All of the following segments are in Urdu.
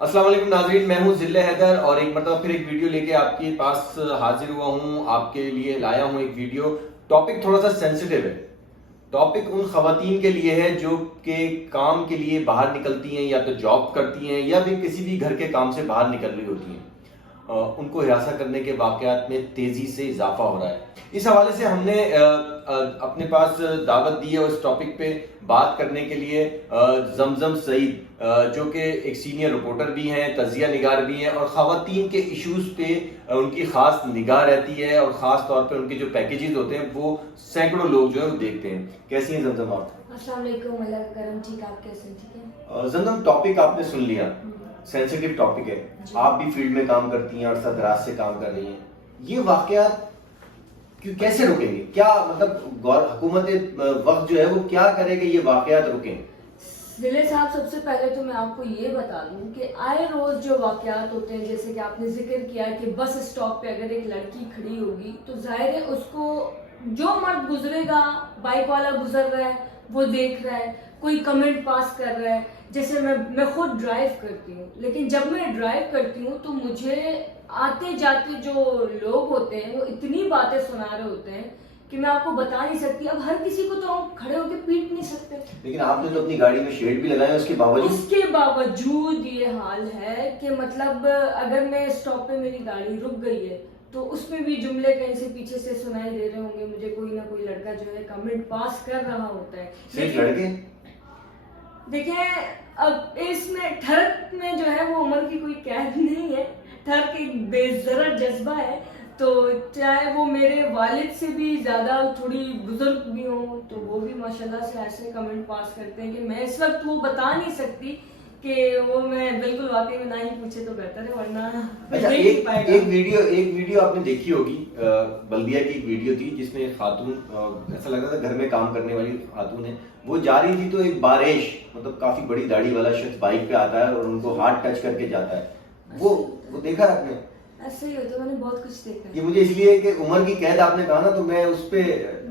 السلام علیکم ناظرین، میں ہوں ذل حیدر اور ایک مرتبہ پھر ایک ویڈیو لے کے آپ کے پاس حاضر ہوا ہوں. آپ کے لیے لایا ہوں ایک ویڈیو. ٹاپک تھوڑا سا سینسیٹیو ہے. ٹاپک ان خواتین کے لیے ہے جو کہ کام کے لیے باہر نکلتی ہیں یا تو جاب کرتی ہیں یا بھی کسی بھی گھر کے کام سے باہر نکل رہی ہوتی ہیں. ان کو ہراساں کرنے کے واقعات میں تیزی سے اضافہ ہو رہا ہے. اس حوالے سے ہم نے اپنے پاس دعوت دی ہے اس ٹاپک پہ بات کرنے کے لیے زمزم سعید، جو کہ ایک سینئر رپورٹر بھی ہیں، تجزیہ نگار بھی ہیں، اور خواتین کے ایشوز پہ ان کی خاص نگاہ رہتی ہے اور خاص طور پہ ان کے جو پیکیجز ہوتے ہیں وہ سینکڑوں لوگ جو ہے وہ دیکھتے ہیں. کیسی ہیں زمزم آپ؟ السلام علیکم، اللہ کا کرم. ٹھیک، آپ کیسے ہیں؟ ٹھیک ہے. زمزم، ٹاپک آپ نے سن لیا، سینسیٹیو ٹاپک ہے. آپ بھی فیلڈ میں کام کرتی ہیں اور عرصہ دراز سے کام کر رہی ہیں. یہ واقعات کیسے رکیں گے؟ کیا مطلب حکومت وقت جو ہے وہ کیا کرے کہ یہ واقعات رکیں؟ ضلع صاحب، سب سے پہلے تو میں آپ کو یہ بتا دوں کہ آئے روز جو واقعات ہوتے ہیں، جیسے کہ آپ نے ذکر کیا کہ بس اسٹاپ پہ اگر ایک لڑکی کھڑی ہوگی تو ظاہر ہے اس کو جو مرد گزرے گا، بائک والا گزر رہا ہے وہ دیکھ رہا ہے، کوئی کمنٹ پاس کر رہا ہے. جیسے میں خود ڈرائیو کرتی ہوں، لیکن جب میں ڈرائیو کرتی ہوں تو مجھے آتے جاتے جو لوگ ہوتے ہیں وہ اتنی باتیں سنا رہے ہوتے ہیں کہ میں آپ کو بتا نہیں سکتی. اب ہر کسی کو تو ہم کھڑے ہو کے پیٹ نہیں سکتے. لیکن آپ نے تو اپنی گاڑی میں شیڈ بھی لگایا، اس کے باوجود یہ حال ہے کہ مطلب اگر میں اسٹاپ پہ میری گاڑی رک گئی ہے تو اس میں بھی جملے کہیں سے پیچھے سے سنائی دے رہے ہوں گے. مجھے کوئی نہ کوئی لڑکا جو ہے کمنٹ پاس کر رہا ہوتا ہے. صرف لڑکے؟ دیکھیں، اب اس میں ٹھرک میں جو ہے وہ عمر کی کوئی قید نہیں ہے. ٹھرک ایک بے ضرر جذبہ ہے. تو چاہے وہ میرے والد سے بھی زیادہ تھوڑی بزرگ بھی ہوں تو وہ بھی ماشاءاللہ سے ایسے کمنٹ پاس کرتے ہیں کہ میں اس وقت وہ بتا نہیں سکتی کہ وہ میں بالکل واقعی میں نہ ہی پوچھے تو بہتر ہے، ورنہ ایک ویڈیو آپ نے دیکھی ہوگی، بلدیہ کی ایک ویڈیو تھی جس میں ایک خاتون، ایسا لگ رہا تھا گھر میں کام کرنے والی خاتون ہے، وہ جا رہی تھی تو ایک بارش، مطلب کافی بڑی داڑھی والا شخص بائک پہ آتا ہے اور ان کو ہاتھ ٹچ کر کے جاتا ہے. وہ دیکھا آپ نے؟ ایسے ہی ہوتا ہے، میں نے بہت کچھ دیکھا. یہ مجھے اس لیے کہ عمر کی قید آپ نے کہا نا تو میں اس پہ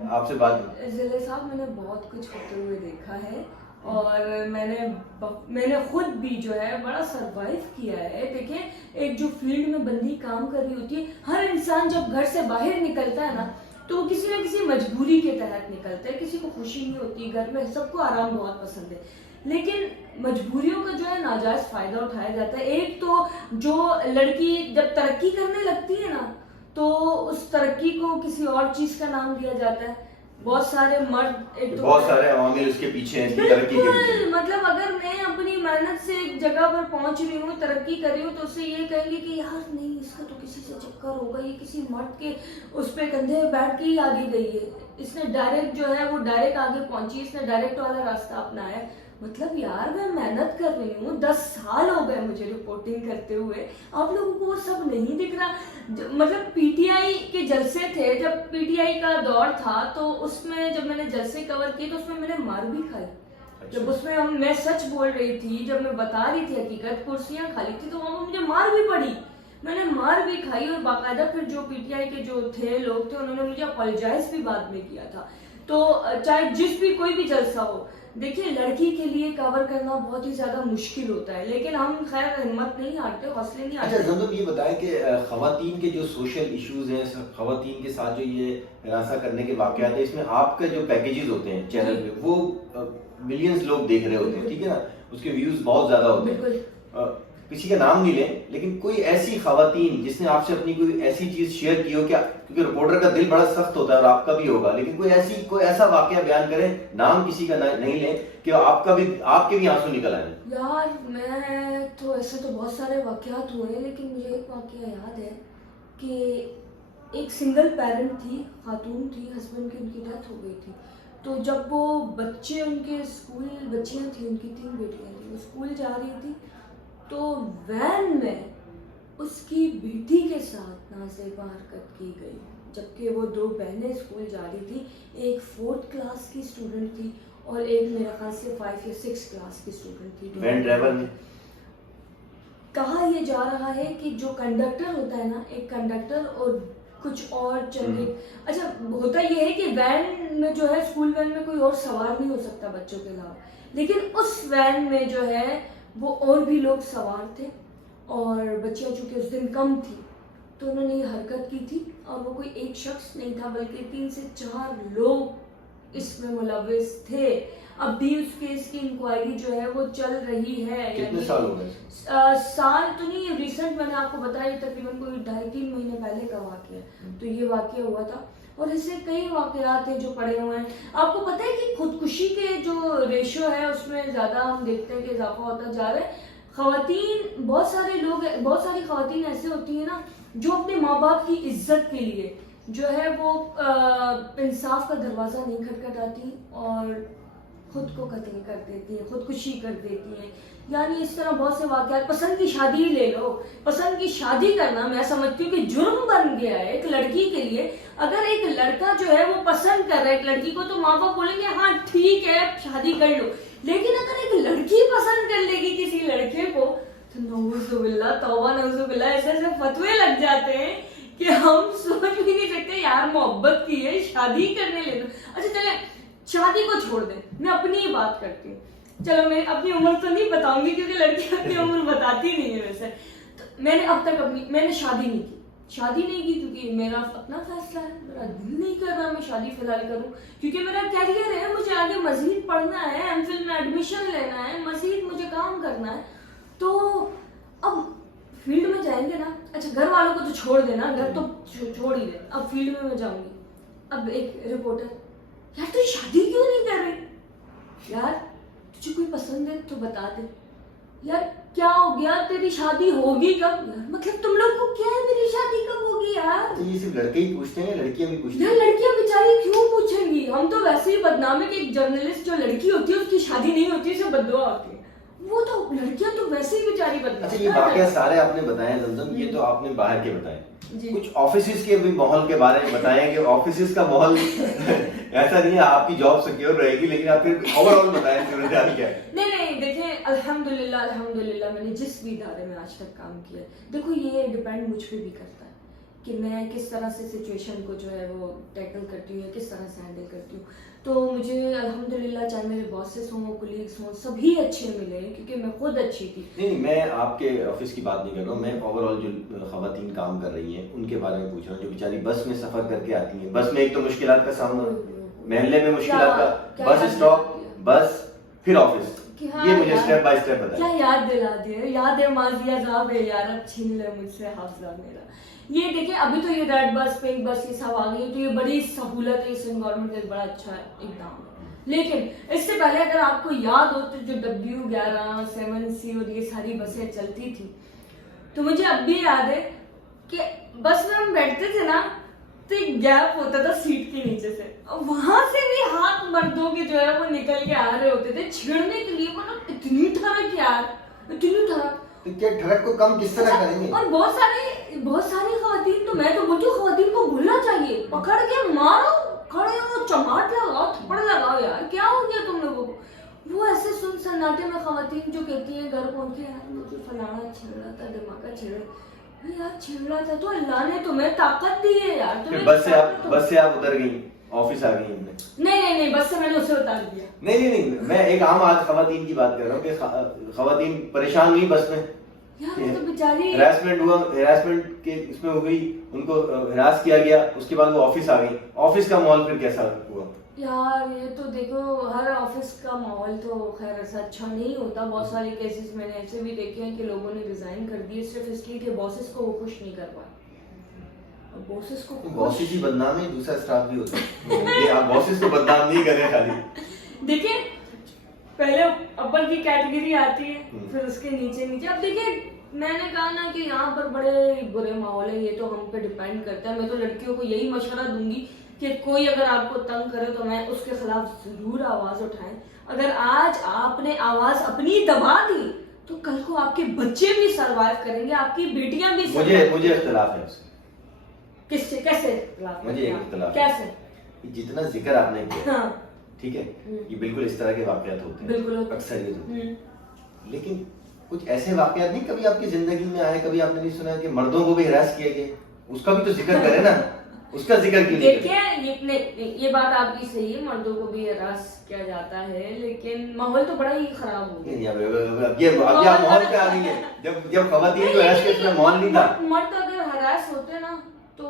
آپ سے بات. ضلع صاحب، میں نے بہت کچھ ہوتے ہوئے دیکھا ہے اور میں نے خود بھی جو ہے بڑا سروائیو کیا ہے. دیکھیں، ایک جو فیلڈ میں بندی کام کر رہی ہوتی ہے، ہر انسان جب گھر سے باہر نکلتا ہے نا تو وہ کسی نہ کسی مجبوری کے تحت نکلتا ہے. کسی کو خوشی نہیں ہوتی، گھر میں سب کو آرام بہت پسند ہے، لیکن مجبوریوں کا جو ہے ناجائز فائدہ اٹھایا جاتا ہے. ایک تو جو لڑکی جب ترقی کرنے لگتی ہے نا تو اس ترقی کو کسی اور چیز کا نام دیا جاتا ہے. بہت سارے مرد، بہت سارے عوامل اس کے پیچھے ہیں، اس کی ترقی کے پیچھے. مطلب اگر میں اپنی محنت سے ایک جگہ پر پہنچ رہی ہوں، ترقی کر رہی ہوں، تو اسے یہ کہیں گے کہ یار نہیں، اس کا تو کسی سے چکر ہوگا، یہ کسی مرد کے اس پہ کندھے بیٹھ کے ہی آگے گئی ہے، اس نے ڈائریکٹ جو ہے وہ ڈائریکٹ آگے پہنچی، اس نے ڈائریکٹ والا راستہ اپنایا. مطلب یار میں محنت کر رہی ہوں، 10 سال ہو گئے مجھے رپورٹنگ کرتے ہوئے، آپ لوگوں کو وہ سب نہیں دکھ رہا. مطلب پی ٹی آئی کے جلسے تھے، جب پی ٹی آئی کا دور تھا تو اس میں جب میں نے جلسے کور کیے تو اس میں میں نے مار بھی کھائی. جب اس میں میں سچ بول رہی تھی، جب میں بتا رہی تھی حقیقت، کرسیاں خالی تھی تو وہاں مجھے مار بھی پڑی. میں نے مار بھی کھائی اور باقاعدہ پھر جو پی ٹی آئی کے جو تھے لوگ تھے انہوں نے مجھے اپولوجائز بھی بعد میں کیا تھا. تو چاہے جس بھی کوئی بھی جلسہ ہو، دیکھیے لڑکی کے لیے کور کرنا بہت ہی زیادہ مشکل ہوتا ہے، لیکن ہم خیر ہمت نہیں ہارتے، حوصلے نہیں ہارتے. اچھا زمزم، یہ بتائیں کہ خواتین کے جو سوشل ایشوز ہیں، خواتین کے ساتھ جو یہ ہراساں کرنے کے واقعات ہیں، اس میں آپ کے جو پیکیجز ہوتے ہیں چینل پہ وہ ملینز لوگ دیکھ رہے ہوتے ہیں، ٹھیک ہے نا، اس کے ویوز بہت زیادہ ہوتے ہیں. کسی کا نام نہیں لیں، لیکن کوئی ایسی خواتین جس نے آپ سے اپنی کوئی ایسی چیز شیئر کی ہو، کیا کیونکہ رپورٹر کا دل بڑا سخت ہوتا ہے اور آپ کا بھی ہوگا، لیکن کوئی ایسا واقعہ بیان کریں، نام کسی کا نہیں لیں، کہ آپ کے بھی آنسو نکل آئیں. یار میں تو ایسے تو بہت سارے واقعات ہوئے ہیں، لیکن مجھے ایک واقعہ یاد ہے کہ ایک سنگل پیرنٹ تھی، خاتون تھی، ہسبینڈ کی ان کی ڈیتھ ہو گئی تھی. تو جب وہ بچے ان کے اسکول، بچیاں تھیں ان کی 3 بیٹیاں تھیں، وہ اسکول جا رہی تھی تو وین میں اس کی بیٹی کے ساتھ نازیبا حرکت کی گئی، جبکہ وہ 2 بہنیں اسکول جا رہی تھی. ایک 4th کلاس کی اسٹوڈنٹ تھی اور ایک میرے خیال سے 5 یا 6 کلاس کی اسٹوڈنٹ تھی. وین ڈرائیور نے کہا یہ جا رہا ہے کہ جو کنڈکٹر ہوتا ہے نا، ایک کنڈکٹر اور کچھ اور چند، اچھا ہوتا یہ ہے کہ وین میں جو ہے، اسکول وین میں کوئی اور سوار نہیں ہو سکتا بچوں کے علاوہ، لیکن اس وین میں جو ہے وہ اور بھی لوگ سوار تھے اور بچیاں چونکہ اس دن کم تھی تو انہوں نے یہ حرکت کی تھی اور وہ کوئی ایک شخص نہیں تھا بلکہ 3 سے 4 لوگ اس میں ملوث تھے. اب بھی اس کیس کی انکوائری جو ہے وہ چل رہی ہے. کتنے سال ہو گئے؟ سال تو نہیں, ریسنٹ میں نے آپ کو بتایا تقریباً کوئی 2.5-3 مہینے پہلے کا واقعہ ہے. تو یہ واقعہ ہوا تھا اور اس سے کئی واقعات ہیں جو پڑے ہوئے ہیں. آپ کو پتہ ہے کہ خودکشی کے جو ریشو ہے اس میں زیادہ ہم دیکھتے ہیں کہ اضافہ ہوتا جا رہا ہے. خواتین, بہت ساری خواتین ایسے ہوتی ہیں نا جو اپنے ماں باپ کی عزت کے لیے جو ہے وہ انصاف کا دروازہ نہیں کھٹکھٹاتی اور خود کو قتل کر دیتی ہیں, خودکشی کر دیتی ہیں. یعنی اس طرح بہت سے واقعات. پسند کی شادی لے لو, پسند کی شادی کرنا میں سمجھتی ہوں کہ جرم بن گیا ہے ایک لڑکی کے لیے. اگر ایک لڑکا جو ہے وہ پسند کر رہا ہے ایک لڑکی کو تو ماں باپ بولیں گے ہاں ٹھیک ہے شادی کر لو. لیکن اگر ایک لڑکی پسند کر لے گی کسی لڑکے کو تو نعوذ باللہ, توبہ نعوذ باللہ, ایسے ایسے فتوے لگ جاتے ہیں کہ ہم سوچ بھی نہیں سکتے. یار محبت کی ہے, شادی کرنے لے دو. اچھا چلیں شادی کو چھوڑ دیں, میں اپنی ہی بات کرتی ہوں. چلو میں اپنی عمر تو نہیں بتاؤں گی کیونکہ لڑکیاں اپنی عمر بتاتی نہیں ہے ویسے. تو میں نے اب تک میں نے شادی نہیں کی کیونکہ میرا اپنا فیصلہ ہے. میرا دل نہیں کر رہا میں شادی فی الحال کروں کیونکہ میرا کیریئر ہے, مجھے آگے مزید پڑھنا ہے, ایم فل میں ایڈمیشن لینا ہے, مزید مجھے کام کرنا ہے. تو اب فیلڈ میں جائیں گے نا. اچھا گھر والوں کو تو چھوڑ دینا, گھر تو چھوڑ ہی دے. اب فیلڈ میں جاؤں گی. اب ایک رپورٹر, یار تو شادی کیوں نہیں کر رہی, یار تجھے کوئی پسند ہے تو بتا دے. یار کیا ہو گیا, تیری شادی ہوگی کب؟ مطلب تم لوگ کو کیا ہے میری شادی کب ہوگی یار؟ تو یہ صرف لڑکے ہی پوچھتے ہیں, لڑکیاں بھی پوچھتی ہیں؟ یار لڑکیاں بیچاری کیوں پوچھیں گی, ہم تو ویسے ہی بدنام ہے کہ ایک جرنلسٹ جو لڑکی ہوتی ہے اس کی شادی نہیں ہوتی, اسے بددعا ہوتی ہے. وہ تو لڑکیاں تو ویسے ہی بیچاری بدنام. اچھا یہ واقعہ سارے آپ نے بتائے زمزم, یہ تو آپ نے باہر کے بتائے. جی. کچھ آفیسز کے بھی ماحول کے بارے میں بتائیں کہ آفیسز کا ماحول ایسا نہیں ہے آپ کی جاب سیکیور رہے گی, لیکن آپ پھر اوور آل بتائیں صورتحال کیا ہے. نہیں دیکھیں الحمدللہ میں نے جس بھی ادارے میں آج تک کام کیا ہے, دیکھو یہ ڈیپینڈ مجھ پہ بھی کرتا ہے کہ میں کس طرح سے سچویشن کو جو ہے وہ ٹیکل کرتی ہوں, کس طرح سے ہینڈل کرتی ہوں. تو مجھے الحمدللہ چاہے میرے باسز ہوں, کولیگس ہوں, سبھی اچھے ملے کیونکہ میں خود اچھی تھی. نہیں میں آپ کے آفس کی بات نہیں کر رہا ہوں, میں اوور آل جو خواتین کام کر رہی ہیں ان کے بارے میں پوچھ رہا ہوں جو بیچاری بس میں سفر کر کے آتی ہیں. بس میں ایک تو مشکلات کا سامنا, محلے میں مشکلات کا, بس اسٹاپ, بس پھر آفس, یہ مجھے اسٹیپ بائی اسٹیپ بتائیں. کیا یاد دلا دیا, یاد ہے ماضی عذاب ہے یار, اب چھین لے مجھ سے حافظہ میرا. یہ دیکھیں ابھی تو یہ ریڈ بس, پنک بس یہ سب آ گئی ہے تو یہ بڑی سہولت ہے, اس گورنمنٹ کا ایک بڑا اچھا اقدام ہے. لیکن اس سے پہلے اگر آپ کو یاد ہو تو جو W11, 7C اور یہ ساری بسیں چلتی تھی تو مجھے اب بھی یاد ہے کہ بس میں ہم بیٹھتے تھے نا تو ایک گیپ ہوتا تھا سیٹ کے نیچے سے, وہاں سے بھی ہاتھ مردوں کے جو ہے وہ نکل کے آ رہے ہوتے تھے چھیڑنے کے لیے. مطلب اتنی ٹھڑک یار, اتنی ٹھڑک. کیا ٹھڑک کو کم کس طرح کریں گے؟ اور بہت ساری خواتین, تو میں تو بولتی ہوں خواتین کو بھولنا چاہیے, پکڑ کے مارو, کھڑے ہو, چماٹ لگاؤ, تھپڑ لگاؤ. یار کیا ہو گیا تم لوگوں کو؟ وہ ایسے سن سناٹے میں خواتین جو کہتی ہیں گھر پہنچ کے, یار مجھے فلانا چھیڑ رہا تھا, دھماکہ چھیڑ رہا, یار چھیڑ رہا تھا تو اللہ نے تمہیں طاقت دی ہے یار. بس سے آپ اتر گئی, آفس آ گئی. نہیں بس سے میں نے اسے اتار دیا. نہیں میں ایک عام آج خواتین کی بات کر رہا ہوں کہ خواتین پریشان ہوئی بس میں, ہراسمنٹ ہوا, ہراسمنٹ کے اس میں ہو گئی, ان کو ہراس کیا گیا, اس کے بعد وہ آفس آ گئی. آفس کا ماحول پھر کیسا ہوا؟ یار یہ تو دیکھو ہر آفس کا ماحول تو خیر ایسا اچھا نہیں ہوتا. بہت سارے کیسز میں نے ایسے بھی دیکھے ہیں کہ لوگوں نے ریزائن کر دیے صرف اس لیے کہ باسز کو وہ خوش نہیں کر پائے. باسز ہی بدنام ہے, دوسرا اسٹاف بھی ہوتا ہے, یہ آپ باسز کو بدنام نہیں کریں خالی. دیکھیں پہلے اوپر کی کیٹیگری آتی ہے, پھر اس کے نیچے. اب دیکھیں میں نے کہا نا کہ یہاں پر بڑے برے ماحول ہے, یہ تو ہم پہ ڈیپینڈ کرتا ہے. میں تو لڑکیوں کو یہی مشورہ دوں گی کہ کوئی اگر آپ کو تنگ کرے تو میں اس کے خلاف ضرور آواز اٹھائیں. اگر آج آپ نے آواز اپنی دبا دی تو کل کو آپ کے بچے بھی سروائیو کریں گے, آپ کی بیٹیاں بھی. مجھے اختلاف ہے اس سے. کس سے, کیسے اختلاف؟ مجھے اختلاف کیسے؟ جتنا ذکر آپ نے کیا ٹھیک ہے, یہ بالکل اس طرح کے واقعات ہوتے ہیں, بالکل اکثریت ہوتی ہے, لیکن کچھ ایسے واقعات نہیں کبھی آپ کی زندگی میں آئے, کبھی آپ نے نہیں سنا کہ مردوں کو بھی ہراس کیا گیا, اس کا بھی تو ذکر کرے نا. اس کا ذکر کیوں نہیں کرتے؟ دیکھیں یہ بات آپ کی صحیح ہے، مردوں کو بھی ہراس کیا جاتا ہے، لیکن ماحول تو بڑا ہی خراب ہو گیا. اب یہ ماحول پہ آ گئی ہے. جب خواتین کو ہراس کرتے ماحول نہیں تھا. مرد اگر ہراس ہوتے نا تو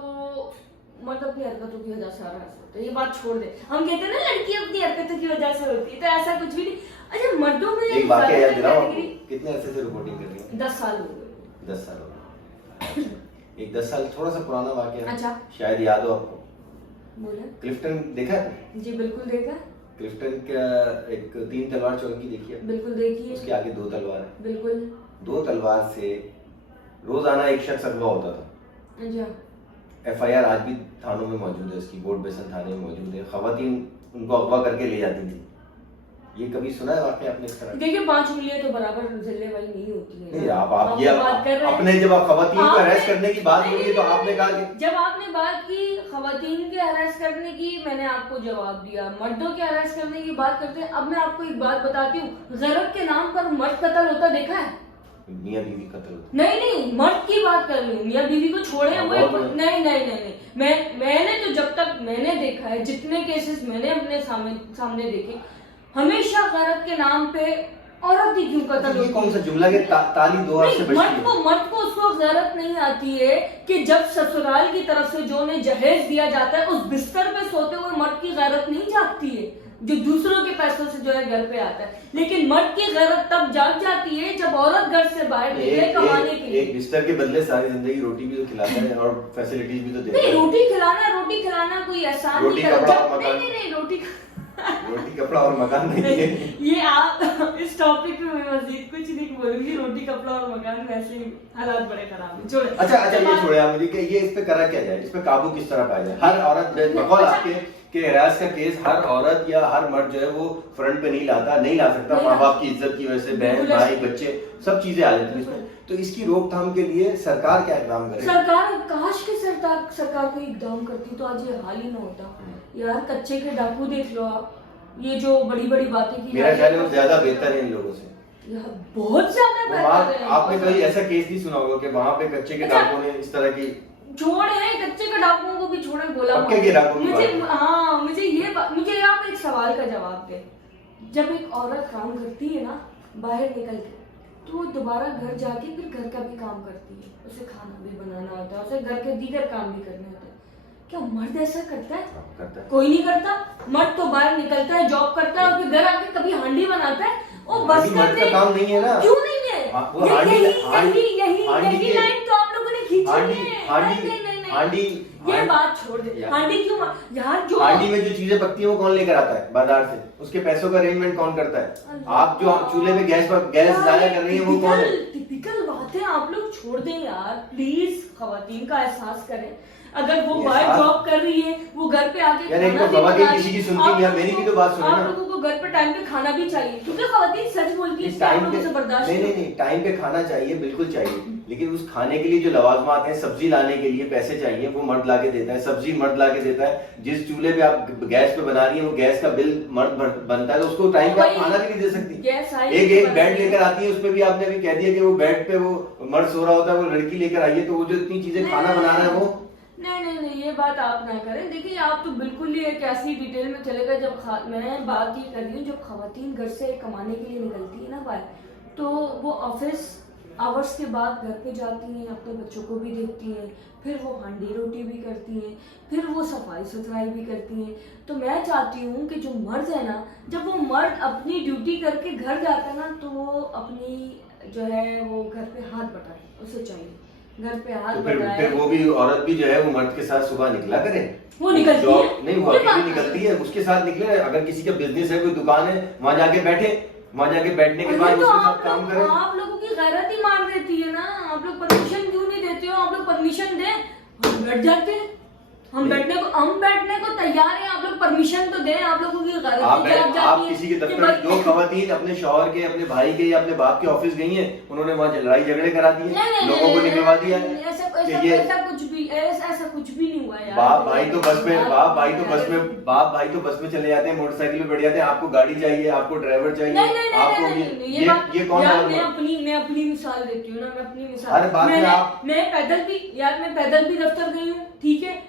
مرد اپنی حرکتوں کی وجہ سے ہراس ہوتے. یہ بات چھوڑ دیں، ہم کہتے ہیں نا لڑکی اپنی حرکتوں کی وجہ سے ہوتی ہے، تو ایسا کچھ بھی نہیں. اچھا مردوں میں ایک واقعہ یاد دلاؤ، کتنے عرصے سے رپورٹنگ کر رہی ہیں؟ 10 سال ہو گئے. 10 سال ہو گئے. ایک 10 سال تھوڑا سا پرانا واقعہ. اچھا شاید یاد ہو آپ کو. بولے. کلفٹن دیکھا ہے؟ جی بالکل دیکھا. کلفٹن کا ایک 3 تلوار چوکی دیکھی ہے؟ بالکل دیکھیے. اس کے آگے 2 تلوار ہے. بالکل. 2 تلوار سے روزانہ ایک شخص اغوا ہوتا تھا. اچھا. ایف آئی آر آج بھی تھانوں میں موجود ہے، اس کی بورڈ بیسن تھانے میں موجود ہے. خواتین ان کو اغوا کر کے لے جاتی تھی. یہ کبھی سنا ہے واقعہ آپ نے اس طرح؟ دیکھیے 5 انگلیاں تو برابر ذلے والی نہیں ہوتی ہیں. نہیں آپ یہ اپنے جب آپ خواتین کو ہراس کرنے کی بات ہوئی تو آپ نے کہا کہ جب آپ نے بات کی خواتین کے ہراس کرنے کی، میں نے آپ کو جواب دیا. مردوں کے ہراس کرنے کی بات کرتے ہیں. اب میں آپ کو ایک بات بتاتی ہوں، غیرت کے نام پر مرد قتل ہوتا دیکھا ہے؟ میاں بیوی قتل ہوتا. نہیں مرد کی بات کر رہی ہوں، میاں بیوی کو چھوڑے وہ نہیں. میں نے تو جب تک میں نے دیکھا ہے، جتنے کیسز میں نے اپنے سامنے دیکھے، ہمیشہ غیرت کے نام پہ عورت ہی کیوں قتل ہوتی ہے. یہ کون سا جملہ کہ تالی 2 ہاتھ سے بچتی ہے؟ مرد کو اس وقت غیرت نہیں آتی ہے کہ جب سسرال کی طرف سے جو انہیں جہیز دیا جاتا ہے، اس بستر پہ سوتے ہوئے مرد کی غیرت نہیں جاگتی ہے جو دوسروں کے پیسوں سے جو ہے گھر پہ آتا ہے. لیکن مرد کی غیرت تب جاگ جاتی ہے جب عورت گھر سے باہر نکلے کمانے کے لیے. ایک بستر کے بدلے ساری زندگی روٹی بھی تو کھلاتا ہے اور فیسلٹیز بھی تو دیتا ہے. روٹی کھلانا کوئی احسان نہیں کرتا. نہیں روٹی کپڑا اور مکان نہیں ہے. یہ آپ اس ٹاپک میں میں مزید کچھ نہیں بولوں گی. روٹی کپڑا اور مکان ویسے ہی حالات بڑے خراب ہیں. چھوڑے. اچھا یہ چھوڑے آپ مجھے کہ یہ اس پہ کرا کیا جائے، اس پہ قابو کس طرح پایا جائے؟ ہر عورت بقول آپ کے کہ ہراس کا کیس ہر عورت یا ہر مرد جو ہے وہ فرنٹ پہ نہیں لا سکتا. ماں باپ کی عزت کی وجہ سے بہن بھائی بچے سب چیزیں آ جاتی ہیں اس میں. تو اس کی روک تھام کے لیے سرکار کیا اقدام کرے؟ کاش کہ سرکار کوئی اقدام کرتی تو آج یہ حال ہی نہ ہوتا. یار کچے کے ڈاکو دیکھ لو آپ، یہ جو بڑی باتیں کی. میرا خیال ہے وہ زیادہ بہتر ہے ان لوگوں سے. بہت زیادہ بہتر ہے. آپ نے کوئی ایسا کیس نہیں سنا ہوگا کہ وہاں پہ کچے کے ڈاکو نے اس طرح کی چھوڑے کچے کے ڈاکوؤں کو بھی چھوڑے بولا. مجھے آپ ایک سوال کا جواب دیں. جب ایک عورت کام کرتی ہے نا باہر نکل کے، تو وہ دوبارہ گھر جا کے پھر گھر کا بھی کام کرتی ہے. اسے کھانا بھی بنانا ہوتا ہے، اسے گھر کے دیگر کام بھی کرنے ہوتے ہیں. کیا مرد ایسا کرتا ہے؟ کوئی نہیں کرتا. مرد تو باہر نکلتا ہے، جاب کرتا ہے اور پھر گھر آ کے کبھی ہانڈی بناتا ہے. وہ بس کرتے کام نہیں ہے نا. کیوں نہیں ہے؟ یہی لائن تو آپ لوگوں نے کھینچی ہے. یہ بات چھوڑ دے. ہانڈی کیوں یار؟ جو ہانڈی میں جو چیزیں پکتی ہیں وہ کون لے کر آتا ہے بازار سے؟ اس کے پیسوں کا ارینجمنٹ کون کرتا ہے؟ آپ جو چولہے پہ گیس ضائع کر رہی ہیں وہ کون ہے؟ ٹپیکل بات ہے. آپ لوگ چھوڑ دیں یار پلیز. خواتین کا احساس کریں. اگر وہ باہر جاب کر رہی ہے، وہ گھر پہ آ کے کسی کی سنتی نہیں. میری بھی تو بات سنیں. آپ لوگوں کو گھر پہ ٹائم پہ کھانا بھی چاہیے، کیونکہ خواتین سچ بولتی ہیں. نہیں ٹائم پہ کھانا چاہیے، بالکل چاہیے. لیکن اس کھانے کے لیے جو لوازمات ہیں، سبزی لانے کے لیے پیسے چاہیے، وہ مرد لا کے دیتا ہے. سبزی مرد لا کے دیتا ہے. جس چولہے پہ آپ گیس پہ بنا رہی ہیں وہ گیس کا بل مرد بنتا ہے، تو اس کو ٹائم پہ آپ کھانا بھی نہیں دے سکتی. ایک بیڈ لے کر آتی ہے، اس پہ بھی آپ نے بھی کہہ دیا کہ وہ بیڈ پہ وہ مرد سو رہا ہوتا ہے، وہ لڑکی لے کر آئیے. تو وہ جو اتنی چیزیں کھانا بنا رہا ہے وہ نہیں یہ بات آپ نہ کریں. دیکھیے آپ تو بالکل ہی ایک ایسی ڈیٹیل میں چلے گئے. جب میں بات یہ کر رہی ہوں، جب خواتین گھر سے کمانے کے لیے نکلتی ہے نا باہر، تو وہ آفس آورس کے بعد گھر پہ جاتی ہیں، اپنے بچوں کو بھی دیکھتی ہیں، پھر وہ ہانڈی روٹی بھی کرتی ہیں، پھر وہ صفائی ستھرائی بھی کرتی ہیں. تو میں چاہتی ہوں کہ جو مرد ہے نا، جب وہ مرد اپنی ڈیوٹی کر کے گھر جاتا ہے نا، تو وہ اپنی جو ہے وہ گھر پہ ہاتھ بٹائے. اسے چاہیے گھر پہ ہاتھ بٹائے. پھر وہ بھی عورت بھی جو ہے وہ مرد کے ساتھ صبح نکلا کرے. وہ نکلتی ہے نہیں، وہ اکیلی نکلتی ہے، اس کے ساتھ نکلے. اگر کسی کا بزنس ہے، کوئی دکان ہے، وہاں جا کے بیٹھے، وہاں جا کے بیٹھنے کے بعد اس کے ساتھ کام کرے. آپ لوگوں کی غیرت ہی مار دیتی ہے نا. آپ لوگ پرمیشن کیوں نہیں دیتے ہو؟ آپ لوگ پرمیشن دیں، ہم بیٹھ جاتے ہیں. ہم بیٹھنے کو تیار ہیں. آپ لوگ پرمیشن تو دیں. آپ لوگوں کی غیرت آپ کسی کے دفتر جو خواتین اپنے شوہر کے، اپنے بھائی کے یا اپنے باپ کے آفس گئی ہیں، انہوں نے وہاں لڑائی جھگڑے کرا دیے، لوگوں کو نکلوا دیا ہے. ایسا کچھ بھی نہیں ہوا یار. باپ بھائی تو بس میں چلے جاتے ہیں، موٹر سائیکل پہ بیٹھ جاتے ہیں. آپ کو گاڑی چاہیے، آپ کو ڈرائیور چاہیے، آپ کو یہ کون ہے؟ میں اپنی مثال دیتی ہوں نا. میں پیدل بھی دفتر گئی ہوں، ٹھیک ہے.